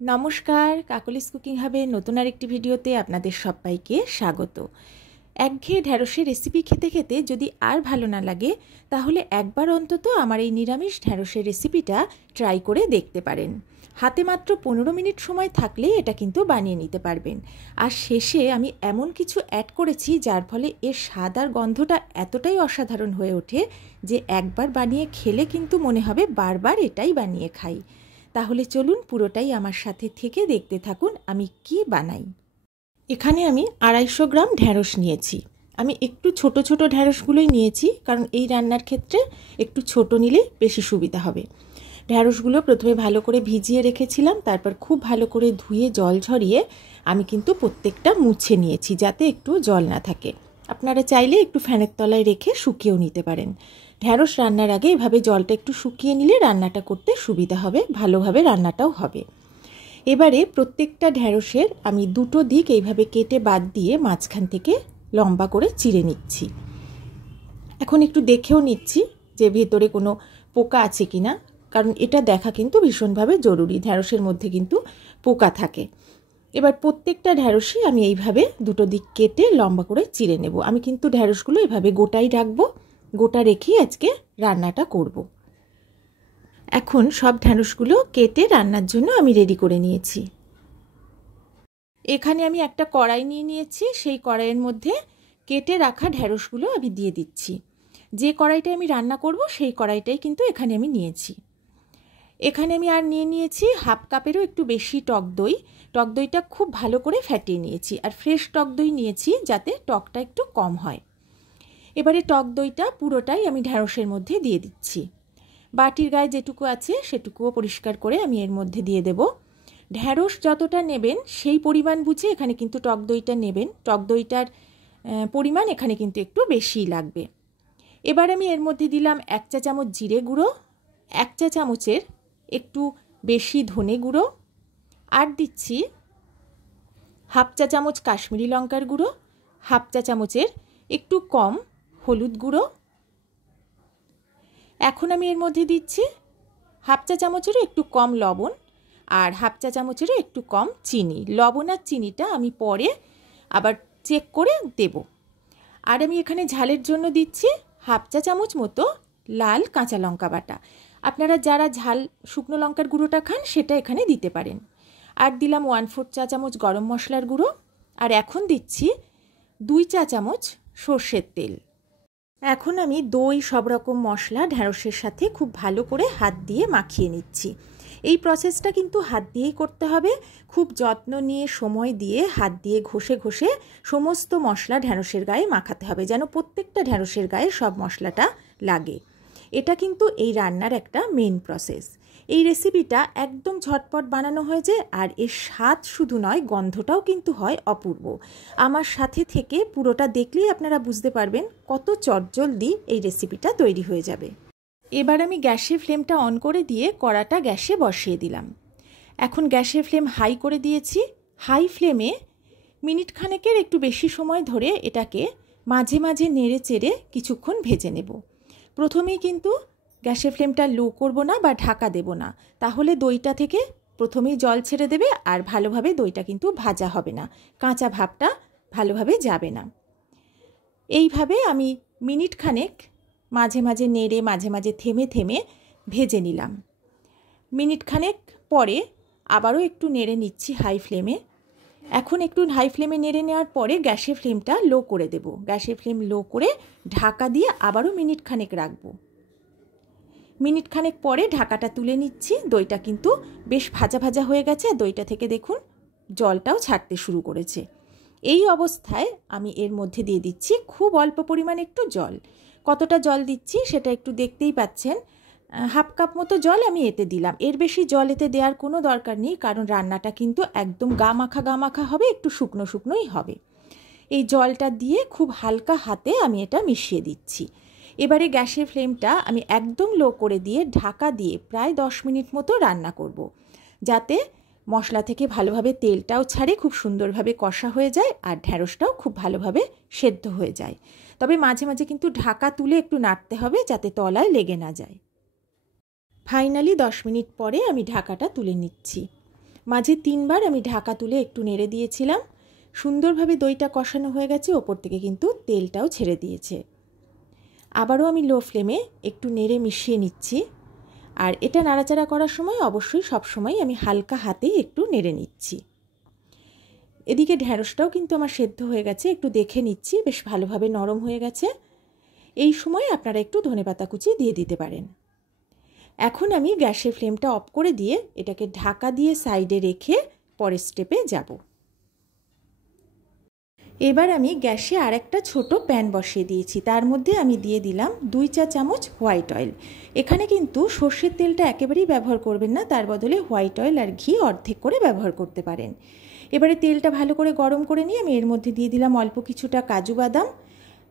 নমস্কার, কাকলিস কুকিং হাবের নতুন আরেকটি ভিডিওতে আপনাদের সবাইকে স্বাগত। একঘেয়ে ঢ্যাঁড়সের রেসিপি খেতে খেতে যদি আর ভালো না লাগে, তাহলে একবার অন্তত আমার এই নিরামিষ ঢ্যাঁড়সের রেসিপিটা ট্রাই করে দেখতে পারেন। হাতে মাত্র 15 মিনিট সময় থাকলেই এটা কিন্তু বানিয়ে নিতে পারবেন। আর শেষে আমি এমন কিছু অ্যাড করেছি যার ফলে এর স্বাদ আর গন্ধটা এতটাই অসাধারণ হয়ে ওঠে যে একবার বানিয়ে খেলে কিন্তু মনে হবে বারবার এটাই বানিয়ে খাই। তাহলে চলুন পুরোটাই আমার সাথে থেকে দেখতে থাকুন আমি কি বানাই। এখানে আমি 250 গ্রাম ঢ্যাঁড়স নিয়েছি। আমি একটু ছোট ছোট ঢ্যাঁড়সগুলোই নিয়েছি, কারণ এই রান্নার ক্ষেত্রে একটু ছোট নিলে বেশি সুবিধা হবে। ঢ্যাঁড়সগুলো প্রথমে ভালো করে ভিজিয়ে রেখেছিলাম, তারপর খুব ভালো করে ধুয়ে জল ঝরিয়ে আমি কিন্তু প্রত্যেকটা মুছে নিয়েছি যাতে একটু জল না থাকে। আপনারা চাইলে একটু ফ্যানের তলায় রেখে শুকিয়েও নিতে পারেন। ঢ্যাঁড়স রান্নার আগে এভাবে জলটা একটু শুকিয়ে নিলে রান্নাটা করতে সুবিধা হবে, ভালোভাবে রান্নাটাও হবে। এবারে প্রত্যেকটা ঢ্যাঁড়সের আমি দুটো দিক এইভাবে কেটে বাদ দিয়ে মাঝখান থেকে লম্বা করে চিড়ে নিচ্ছি। এখন একটু দেখেও নিচ্ছি যে ভেতরে কোনো পোকা আছে কিনা, কারণ এটা দেখা কিন্তু ভীষণভাবে জরুরি। ঢ্যাঁড়সের মধ্যে কিন্তু পোকা থাকে। এবার প্রত্যেকটা ঢ্যাঁড়সই আমি এইভাবে দুটো দিক কেটে লম্বা করে চিড়ে নেব। আমি কিন্তু ঢ্যাঁড়সগুলো এভাবে গোটাই রাখবো, গোটা রেখেই আজকে রান্নাটা করব। এখন সব ঢ্যাঁড়সগুলো কেটে রান্নার জন্য আমি রেডি করে নিয়েছি। এখানে আমি একটা কড়াই নিয়ে নিয়েছি, সেই কড়াইয়ের মধ্যে কেটে রাখা ঢ্যাঁড়সগুলো আমি দিয়ে দিচ্ছি। যে কড়াইটায় আমি রান্না করব সেই কড়াইটাই কিন্তু এখানে আমি নিয়েছি। এখানে আমি আর নিয়েছি হাফ কাপেরও একটু বেশি টক দই। টক দইটা খুব ভালো করে ফ্যাটিয়ে নিয়েছি, আর ফ্রেশ টক দই নিয়েছি যাতে টকটা একটু কম হয়। এবারে টক দইটা পুরোটাই আমি ঢ্যাঁড়সের মধ্যে দিয়ে দিচ্ছি। বাটির গায়ে যেটুকু আছে সেটুকুও পরিষ্কার করে আমি এর মধ্যে দিয়ে দেব। ঢ্যাঁড়স যতটা নেবেন সেই পরিমাণ বুঝে এখানে কিন্তু টক দইটা নেবেন। টক দইটার পরিমাণ এখানে কিন্তু একটু বেশিই লাগবে। এবার আমি এর মধ্যে দিলাম 1 চা চামচ জিরে গুঁড়ো, 1 চা চামচের একটু বেশি ধনে গুঁড়ো, আর দিচ্ছি হাফ চা চামচ কাশ্মীরি লঙ্কার গুঁড়ো, হাফ চা চামচের একটু কম হলুদ গুঁড়ো। এখন আমি এর মধ্যে দিচ্ছি হাফ চা চামচেরও একটু কম লবণ আর হাফ চা চামচেরও একটু কম চিনি। লবণ আর চিনিটা আমি পরে আবার চেক করে দেব। আর আমি এখানে ঝালের জন্য দিচ্ছি হাফ চা চামচ মতো লাল কাঁচা লঙ্কা বাটা। আপনারা যারা ঝাল শুকনো লঙ্কার গুঁড়োটা খান সেটা এখানে দিতে পারেন। আর দিলাম 1/4 চা চামচ গরম মশলার গুঁড়ো, আর এখন দিচ্ছি 2 চা চামচ সর্ষের তেল। এখন আমি দই সব রকম মশলা ঢ্যাঁড়সের সাথে খুব ভালো করে হাত দিয়ে মাখিয়ে নিচ্ছি। এই প্রসেসটা কিন্তু হাত দিয়েই করতে হবে। খুব যত্ন নিয়ে সময় দিয়ে হাত দিয়ে ঘষে ঘষে সমস্ত মশলা ঢ্যাঁড়সের গায়ে মাখাতে হবে, যেন প্রত্যেকটা ঢ্যাঁড়সের গায়ে সব মশলাটা লাগে। এটা কিন্তু এই রান্নার একটা মেন প্রসেস। এই রেসিপিটা একদম ঝটপট বানানো হয়ে যায়, আর এর স্বাদ শুধু নয়, গন্ধটাও কিন্তু হয় অপূর্ব। আমার সাথে থেকে পুরোটা দেখলেই আপনারা বুঝতে পারবেন কত চটজলদি এই রেসিপিটা তৈরি হয়ে যাবে। এবার আমি গ্যাসের ফ্লেমটা অন করে দিয়ে কড়াটা গ্যাসে বসিয়ে দিলাম। এখন গ্যাসের ফ্লেম হাই করে দিয়েছি। হাই ফ্লেমে মিনিট খানেকের একটু বেশি সময় ধরে এটাকে মাঝে মাঝে নেড়ে চেড়ে কিছুক্ষণ ভেজে নেব। প্রথমেই কিন্তু গ্যাসের ফ্লেমটা লো করব না বা ঢাকা দেব না, তাহলে দইটা থেকে প্রথমেই জল ছেড়ে দেবে আর ভালোভাবে দইটা কিন্তু ভাজা হবে না, কাঁচা ভাবটা ভালোভাবে যাবে না। এইভাবে আমি মিনিট খানেক মাঝে মাঝে নেড়ে মাঝে মাঝে থেমে থেমে ভেজে নিলাম। মিনিট খানেক পরে আবারও একটু নেড়ে নিচ্ছি হাই ফ্লেমে। এখন একটু হাই ফ্লেমে নেড়ে নেওয়ার পরে গ্যাসের ফ্লেমটা লো করে দেব। গ্যাসের ফ্লেম লো করে ঢাকা দিয়ে আবারও মিনিট খানেক রাখবো। মিনিট খানেক পরে ঢাকাটা তুলে নিচ্ছি। দইটা কিন্তু বেশ ভাজা ভাজা হয়ে গেছে, দইটা থেকে দেখুন জলটাও ছাড়তে শুরু করেছে। এই অবস্থায় আমি এর মধ্যে দিয়ে দিচ্ছি খুব অল্প পরিমাণে একটু জল। কতটা জল দিচ্ছি সেটা একটু দেখতেই পাচ্ছেন। হাফ কাপ মতো জল আমি এতে দিলাম। এর বেশি জল এতে দেওয়ার কোনো দরকার নেই, কারণ রান্নাটা কিন্তু একদম গা মাখা হবে, একটু শুকনো শুকনোই হবে। এই জলটা দিয়ে খুব হালকা হাতে আমি এটা মিশিয়ে দিচ্ছি। এবারে গ্যাসের ফ্লেমটা আমি একদম লো করে দিয়ে ঢাকা দিয়ে প্রায় 10 মিনিট মতো রান্না করব, যাতে মশলা থেকে ভালোভাবে তেলটাও ছাড়ে, খুব সুন্দরভাবে কষা হয়ে যায় আর ঢ্যাঁড়সটাও খুব ভালোভাবে সেদ্ধ হয়ে যায়। তবে মাঝে মাঝে কিন্তু ঢাকা তুলে একটু নাড়তে হবে যাতে তলায় লেগে না যায়। ফাইনালি 10 মিনিট পরে আমি ঢাকাটা তুলে নিচ্ছি। মাঝে 3 বার আমি ঢাকা তুলে একটু নেড়ে দিয়েছিলাম। সুন্দরভাবে দইটা কষানো হয়ে গেছে, ওপর থেকে কিন্তু তেলটাও ছেড়ে দিয়েছে। আবারও আমি লো ফ্লেমে একটু নেড়ে মিশিয়ে নিচ্ছি। আর এটা নাড়াচাড়া করার সময় অবশ্যই সবসময় আমি হালকা হাতেই একটু নেড়ে নিচ্ছি। এদিকে ঢ্যাঁড়সটাও কিন্তু আমার সেদ্ধ হয়ে গেছে, একটু দেখে নিচ্ছি, বেশ ভালোভাবে নরম হয়ে গেছে। এই সময় আপনারা একটু ধনেপাতা কুচি দিয়ে দিতে পারেন। এখন আমি গ্যাসের ফ্লেমটা অফ করে দিয়ে এটাকে ঢাকা দিয়ে সাইডে রেখে পরের স্টেপে যাব। এবার আমি গ্যাসে আরেকটা ছোট প্যান বসিয়ে দিয়েছি, তার মধ্যে আমি দিয়ে দিলাম 2 চা চামচ হোয়াইট অয়েল। এখানে কিন্তু সর্ষের তেলটা একেবারেই ব্যবহার করবেন না, তার বদলে হোয়াইট অয়েল আর ঘি অর্ধেক করে ব্যবহার করতে পারেন। এবারে তেলটা ভালো করে গরম করে নিয়ে আমি এর মধ্যে দিয়ে দিলাম অল্প কিছুটা কাজু বাদাম,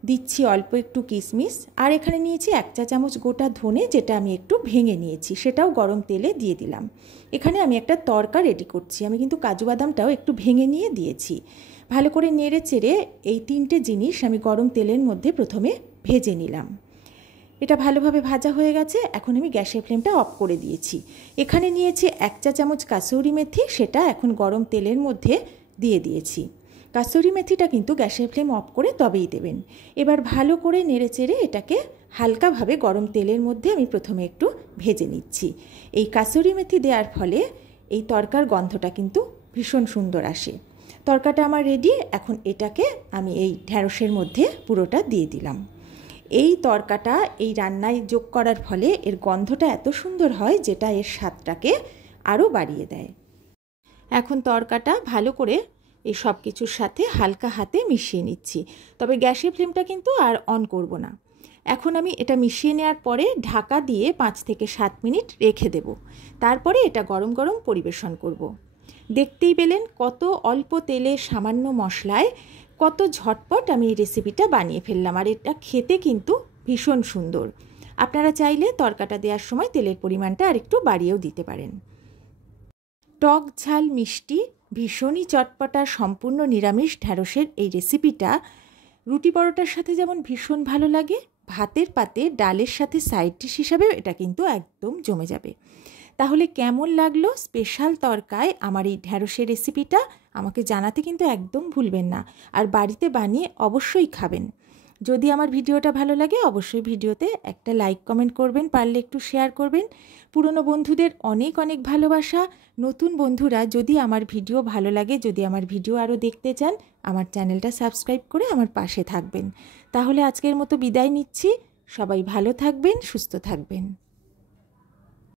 দিচ্ছি অল্প একটু কিশমিশ, আর এখানে নিয়েছি 1 চা চামচ গোটা ধনে, যেটা আমি একটু ভেঙে নিয়েছি, সেটাও গরম তেলে দিয়ে দিলাম। এখানে আমি একটা তড়কা রেডি করছি, আমি কিন্তু কাজু বাদামটাও একটু ভেঙে নিয়ে দিয়েছি। ভালো করে নেড়ে চেড়ে এই 3টে জিনিস আমি গরম তেলের মধ্যে প্রথমে ভেজে নিলাম। এটা ভালোভাবে ভাজা হয়ে গেছে, এখন আমি গ্যাসের ফ্লেমটা অফ করে দিয়েছি। এখানে নিয়েছি 1 চা চামচ কাসুরি মেথি, সেটা এখন গরম তেলের মধ্যে দিয়ে দিয়েছি। কাসুরি মেথিটা কিন্তু গ্যাসের ফ্লেম অফ করে তবেই দেবেন। এবার ভালো করে নেড়ে চেড়ে এটাকে হালকাভাবে গরম তেলের মধ্যে আমি প্রথমে একটু ভেজে নিচ্ছি। এই কাসুরি মেথি দেওয়ার ফলে এই তরকার গন্ধটা কিন্তু ভীষণ সুন্দর আসে। তরকাটা আমার রেডি, এখন এটাকে আমি এই ঢ্যাঁড়সের মধ্যে পুরোটা দিয়ে দিলাম। এই তরকাটা এই রান্নায় যোগ করার ফলে এর গন্ধটা এত সুন্দর হয়, যেটা এর স্বাদটাকে আরও বাড়িয়ে দেয়। এখন তরকাটা ভালো করে এই সব কিছুর সাথে হালকা হাতে মিশিয়ে নিচ্ছি, তবে গ্যাসের ফ্লেমটা কিন্তু আর অন করব না। এখন আমি এটা মিশিয়ে নেওয়ার পরে ঢাকা দিয়ে 5 থেকে 7 মিনিট রেখে দেব, তারপরে এটা গরম গরম পরিবেশন করব। দেখতেই পেলেন কত অল্প তেলে সামান্য মশলায় কত ঝটপট আমি এই রেসিপিটা বানিয়ে ফেললাম, আর এটা খেতে কিন্তু ভীষণ সুন্দর। আপনারা চাইলে তরকাটা দেওয়ার সময় তেলের পরিমাণটা আর একটু বাড়িয়েও দিতে পারেন। টক ঝাল মিষ্টি ভীষণই চটপটা সম্পূর্ণ নিরামিষ ঢ্যাঁড়সের এই রেসিপিটা রুটি পরোটার সাথে যেমন ভীষণ ভালো লাগে, ভাতের পাতে ডালের সাথে সাইড ডিশ হিসাবেও এটা কিন্তু একদম জমে যাবে। তাহলে কেমন লাগলো স্পেশাল তরকায় আমার এই ঢ্যাঁড়সের রেসিপিটা আমাকে জানাতে কিন্তু একদম ভুলবেন না, আর বাড়িতে বানিয়ে অবশ্যই খাবেন। যদি আমার ভিডিওটা ভালো লাগে অবশ্যই ভিডিওতে একটা লাইক কমেন্ট করবেন, পারলে একটু শেয়ার করবেন। পুরনো বন্ধুদের অনেক অনেক ভালোবাসা। নতুন বন্ধুরা যদি আমার ভিডিও ভালো লাগে, যদি আমার ভিডিও আরও দেখতে চান, আমার চ্যানেলটা সাবস্ক্রাইব করে আমার পাশে থাকবেন। তাহলে আজকের মতো বিদায় নিচ্ছি। সবাই ভালো থাকবেন, সুস্থ থাকবেন।